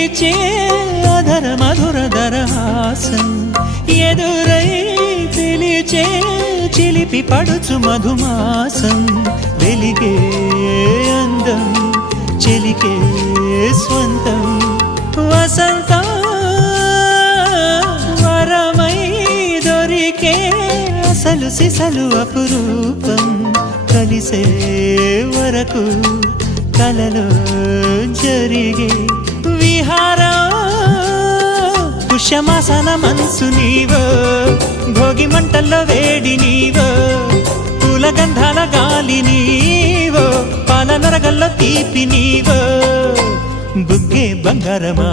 వీచే అధర మధుర దరహాసం ఎదురై పిలిచే చిలిపి పడుచు మధుమాసం వెలిగే అందం చెలికే స్వంతం వసంతం వరమై దొరికే అసలు సిసలు అపురూపం కలిసే వరకు కలలో జరిగే విహారం పుష్యమాసన మనసు నీవో భోగి మంటల్లో వేడి నీవో పూల గంధాల గాలి నీవో పాల నరగల్లో తీపి నీవో బుగ్గే బంగారమా